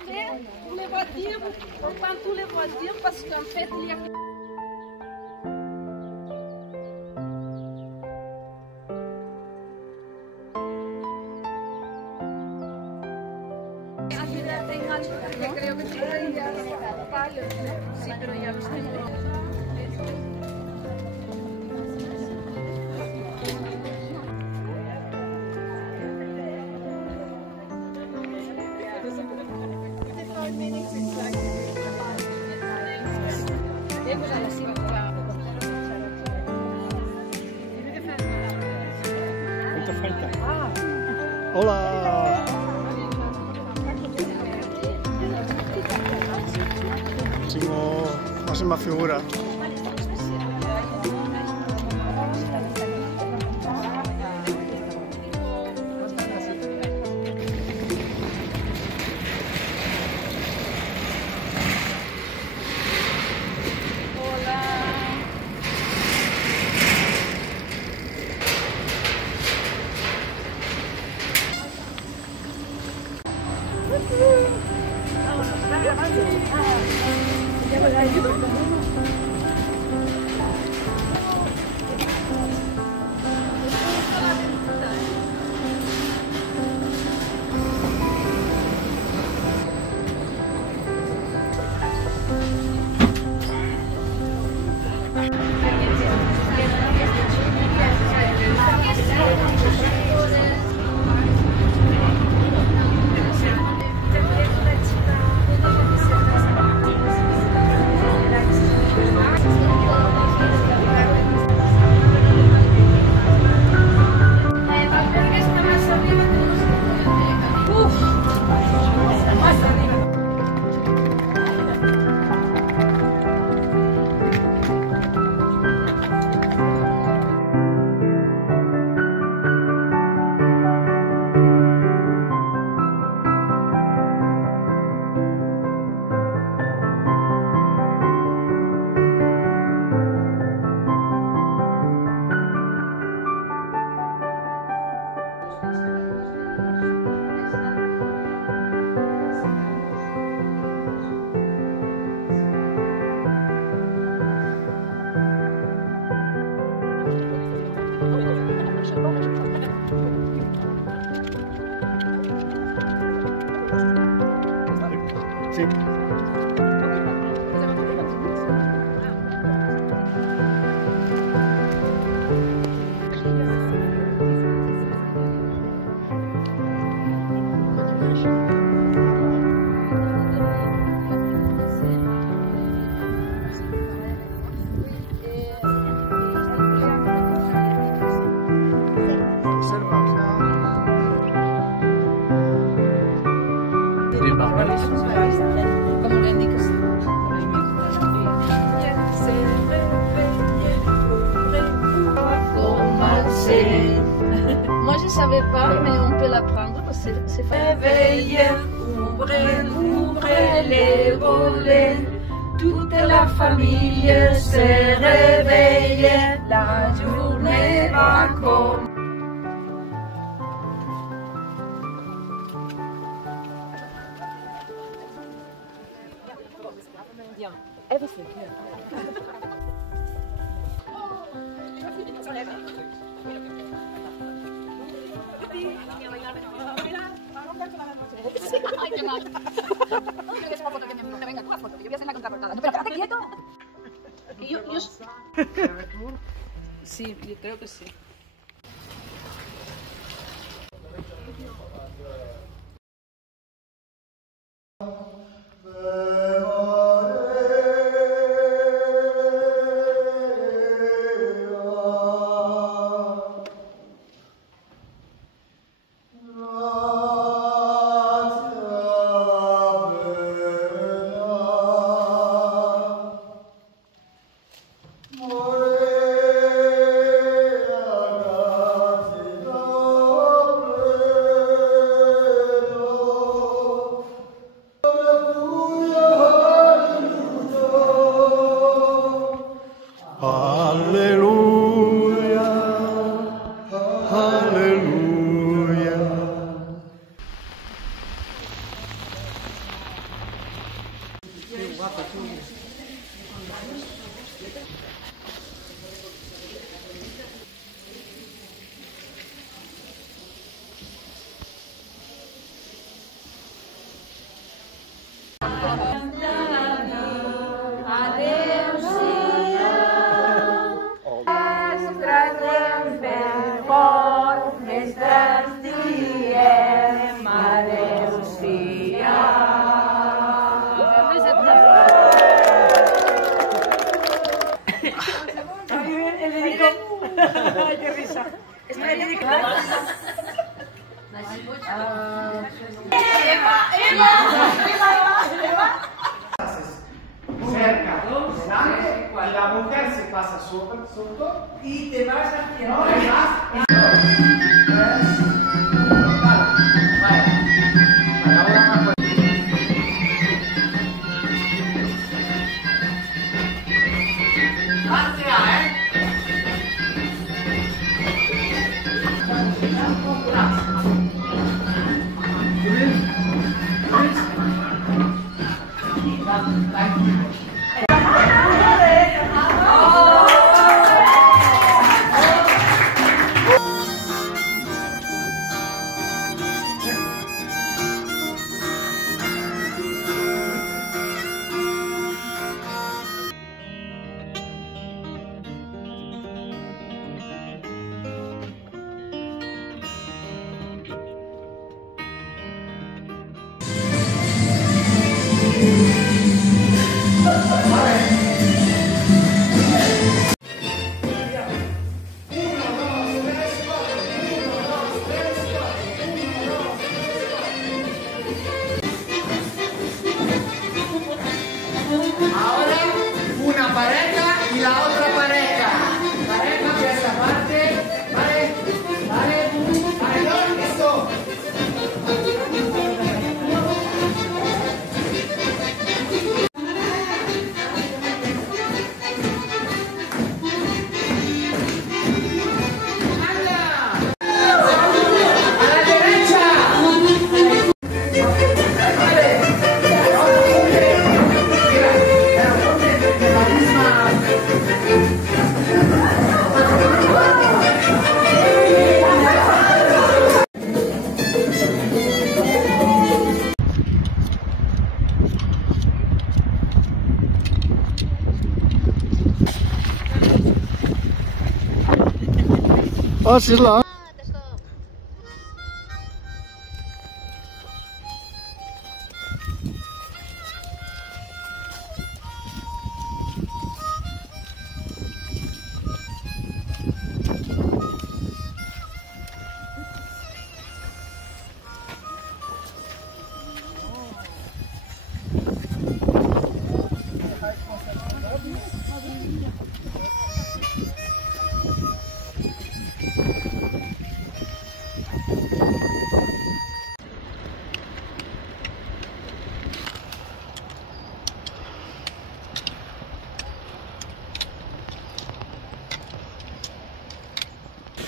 après, on les va dire, on prend tous les voisins parce qu'en fait, il y a... Que creo que ya sí, pero ya los tengo. ¿Cuánto falta? ¡Hola! Máxima figura. Sí. Como le indicas. Moi je savais pas, mais on peut l'apprendre parce que c'est facile. Réveillez, ouvrez les volets, toute la famille se réveille, la journée va commencer. Everything, Sí, yo creo que sí. Ay, qué risa. Está el médico. Cerca, delante, y la mujer se pasa sotto Y te vas hacia no, atrás. y vas. Vale, ahora más fuerte. Una pareja y la otra pareja. Pareja de esta parte. Vale, vale, vale, listo. Oh, she's long.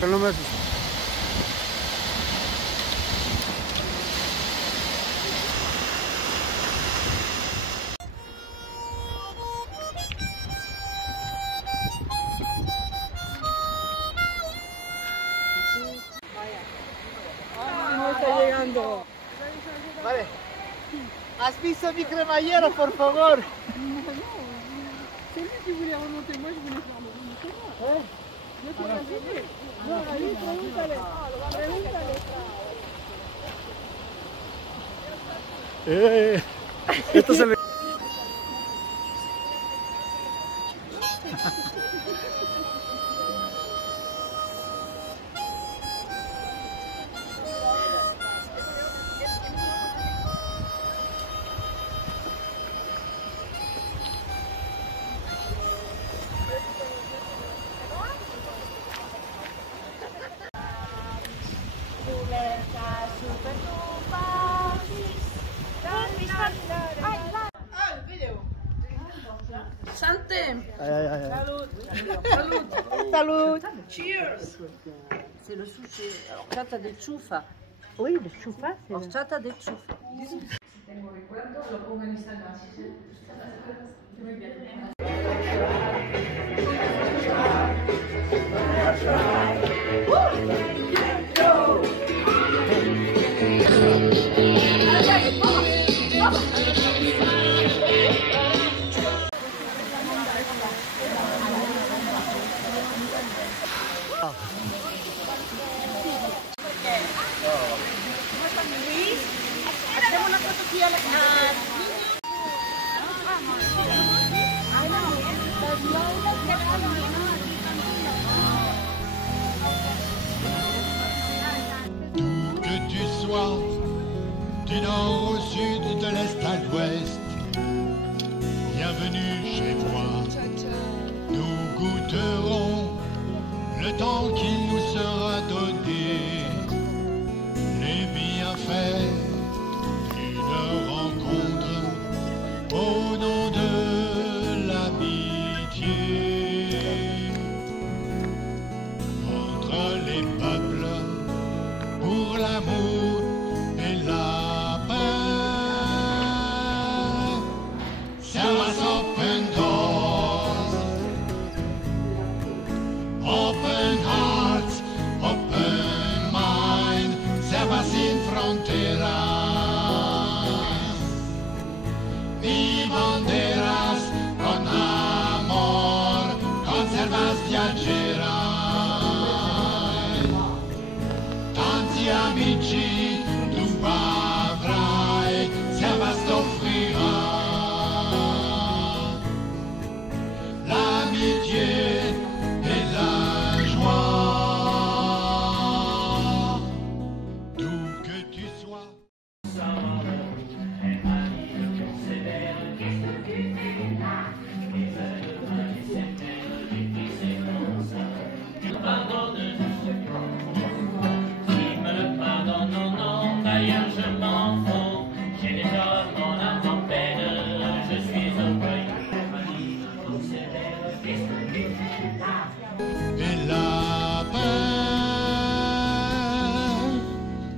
No me asustes. No está llegando. Vale. ¿Has visto mi cremallero, por favor? C'est lui qui voulait remonter, moi je voulais faire le remonter. Yo te la dije. No, ahí pregúntale. Pregúntale. Esto se le... Santé. Salut. Salut. Cheers. C'est le sushi. Alors, chata de chufa. Oui, le choufa, c'est Alors, chata de chufa. tengo recuerdo, lo pongo en Instagram, sí. Muy bien. Hacemos una foto aquí a la D'où que tu sois, du nord au sud, de l'est à l'ouest, bienvenue chez moi. Nous goûterons le temps qu'il nous sera donné, les bienfaits d'une rencontre au nom de l'amitié entre les peuples pour l'amour et la paix. Servus open doors, open hearts, open mind, servus sin fronteras, ni banderas, con amor, conservas viaggerai. Tanti amici tu avrai, servus t'offrira l'amitié et la joie. D'où que tu sois. Et la paix,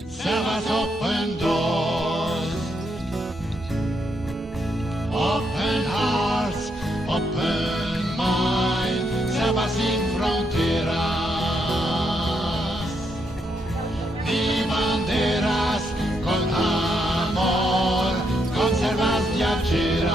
servus open doors, open hearts, open mind, servus sin fronteras, ni banderas, con amor, conservas viaggerai.